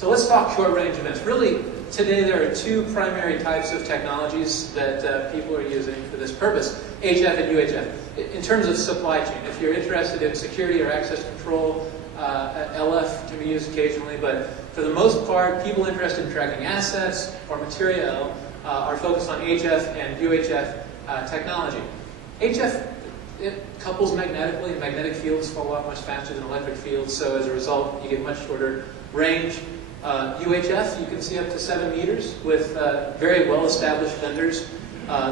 So let's talk short-range events. Really, today there are two primary types of technologies that people are using for this purpose, HF and UHF. In terms of supply chain, if you're interested in security or access control, LF can be used occasionally, but for the most part, people interested in tracking assets or material are focused on HF and UHF technology. HF, it couples magnetically, and magnetic fields fall off much faster than electric fields, so as a result, you get much shorter range. UHF, you can see up to 7 meters with very well-established vendors.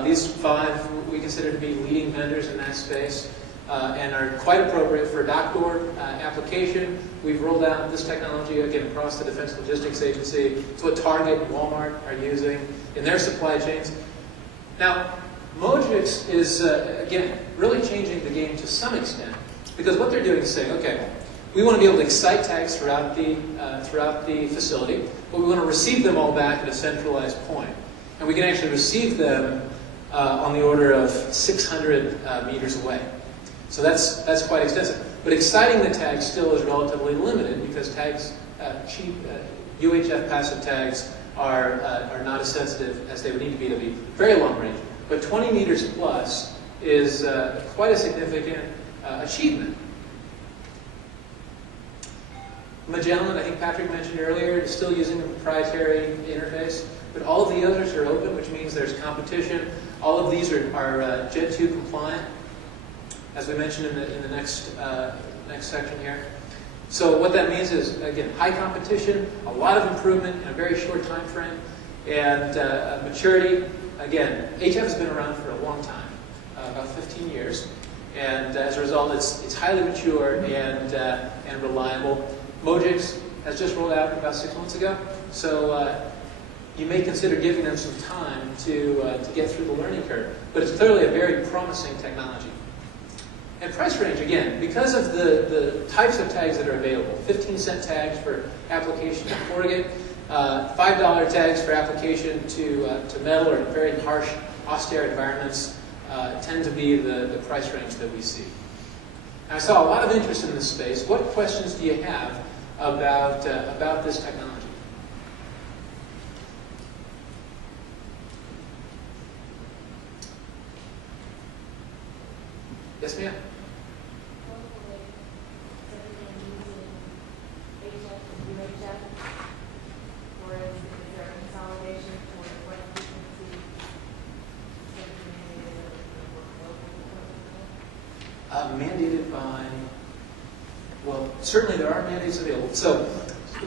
These 5 we consider to be leading vendors in that space and are quite appropriate for dock door application. We've rolled out this technology again across the Defense Logistics Agency. It's what Target and Walmart are using in their supply chains. Now, Mojix is, again, really changing the game to some extent, because what they're doing is saying, okay, we want to be able to excite tags throughout the facility, but we want to receive them all back at a centralized point. And we can actually receive them on the order of 600 meters away. So that's quite extensive. But exciting the tags still is relatively limited, because tags, cheap UHF passive tags are not as sensitive as they would need to be very long range. But 20 meters plus is quite a significant achievement. Magellan, I think Patrick mentioned earlier, is still using a proprietary interface, but all of the others are open, which means there's competition. All of these are Gen 2 compliant, as we mentioned in the next section here. So what that means is, again, high competition, a lot of improvement in a very short time frame, and maturity. Again, HF has been around for a long time, about 15 years, and as a result, it's highly mature and reliable. Mojix has just rolled out about 6 months ago, so you may consider giving them some time to get through the learning curve. But it's clearly a very promising technology. And price range, again, because of the types of tags that are available, 15-cent tags for application to corrugate, $5 tags for application to metal or very harsh, austere environments tend to be the price range that we see. I saw a lot of interest in this space. What questions do you have about this technology? Yes, ma'am? Mandated by, well, certainly there are mandates available. So,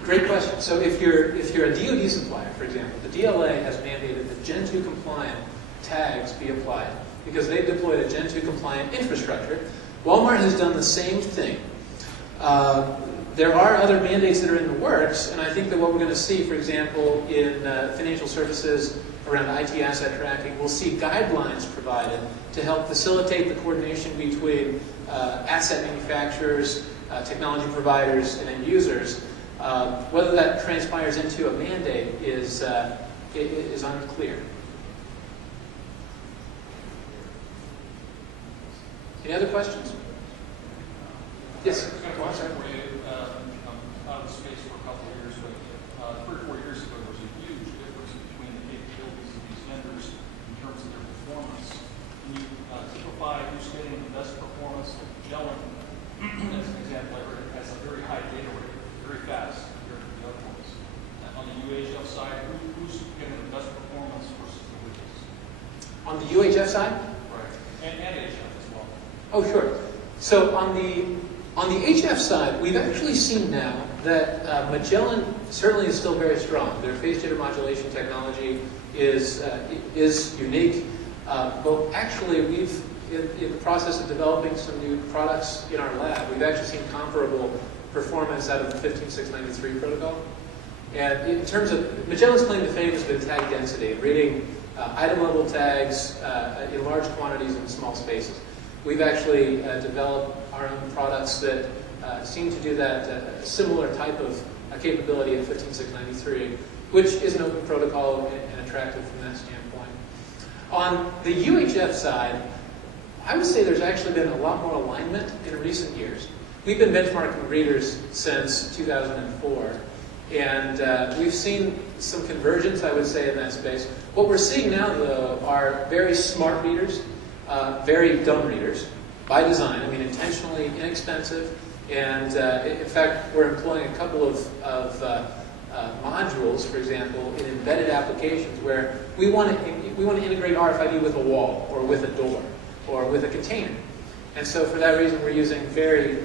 great question. So if you're a DoD supplier, for example, the DLA has mandated that Gen 2 compliant tags be applied because they've deployed a Gen 2 compliant infrastructure. Walmart has done the same thing. There are other mandates that are in the works, and I think that what we're going to see, for example, in financial services around IT asset tracking, we'll see guidelines provided to help facilitate the coordination between asset manufacturers, technology providers, and end users. Whether that transpires into a mandate is unclear. Any other questions? Yes. Out of space for a couple of years, but 3 or 4 years ago, there was a huge difference between the capabilities of these vendors in terms of their performance. Can you typify who's getting the best performance? Magellan, as an example, I heard, has a very high data rate, very fast compared to the other ones. On the UHF side, who's getting the best performance versus the widgets? On the UHF side? Right. And HF as well. Oh, sure. So on the HF side, we've actually seen now that Magellan certainly is still very strong. Their phase jitter modulation technology is unique. But actually, we've, in the process of developing some new products in our lab, we've actually seen comparable performance out of the 15693 protocol. And in terms of, Magellan's claim to fame has been tag density, reading item-level tags in large quantities in small spaces. We've actually developed our own products that seem to do that, a similar type of capability in 15693, which is an open protocol and attractive from that standpoint. On the UHF side, I would say there's actually been a lot more alignment in recent years. We've been benchmarking readers since 2004, And we've seen some convergence, I would say, in that space. What we're seeing now, though, are very smart readers, very dumb readers, by design. I mean, intentionally inexpensive. And in fact, we're employing a couple of modules, for example, in embedded applications where we want to integrate RFID with a wall, or with a door, or with a container. And so for that reason, we're using very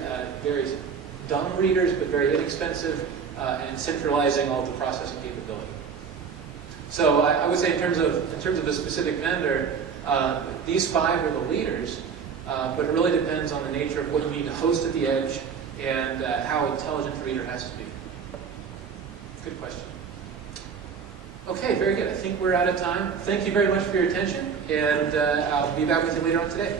dumb readers, but very inexpensive, and centralizing all the processing capability. So I would say in terms of the specific vendor, these 5 are the leaders, but it really depends on the nature of what you need to host at the edge and how intelligent the reader has to be. Good question. Okay, very good. I think we're out of time. Thank you very much for your attention, and I'll be back with you later on today.